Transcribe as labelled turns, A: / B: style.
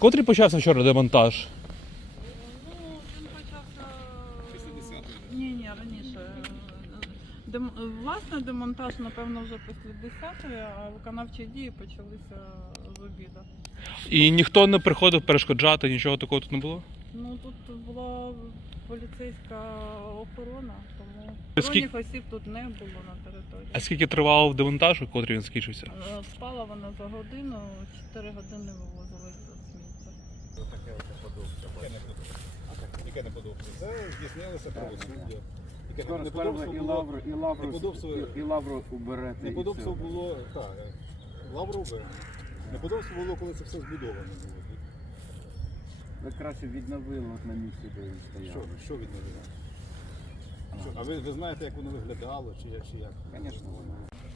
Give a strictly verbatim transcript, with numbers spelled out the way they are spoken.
A: Котрий почався вчора демонтаж?
B: Ну, він почався... Ні, ні, раніше. Дем... Власне, демонтаж, напевно, вже після десятої, а виконавчі дії почалися з обіду.
A: І ніхто не приходив перешкоджати, нічого такого тут не було?
B: Ну, тут була поліцейська охорона, тому
A: Скільки-
B: сторонніх осіб тут не було на території.
A: А скільки тривав демонтаж, котрий він закінчився?
B: Е, Спала вона за годину, чотири години вивозили за сміття.
C: Яке неподобство? Це здійснилося правосуддя. Яке
D: Скоро, скоро
C: неподобство
D: ви і
C: було,
D: лавру, і лавру,
C: неподобство,
D: і, і лавру уберете. і
C: неподобство
D: все.
C: було, так, лавру уберемо. Неподобство було, коли це все збудовано було.
D: Ви краще відновили от на місці, де ви
C: Що,
D: стояли.
C: що відновили? Що? А ви, ви знаєте, як воно виглядало, чи як? Чи як?
D: Звісно, воно.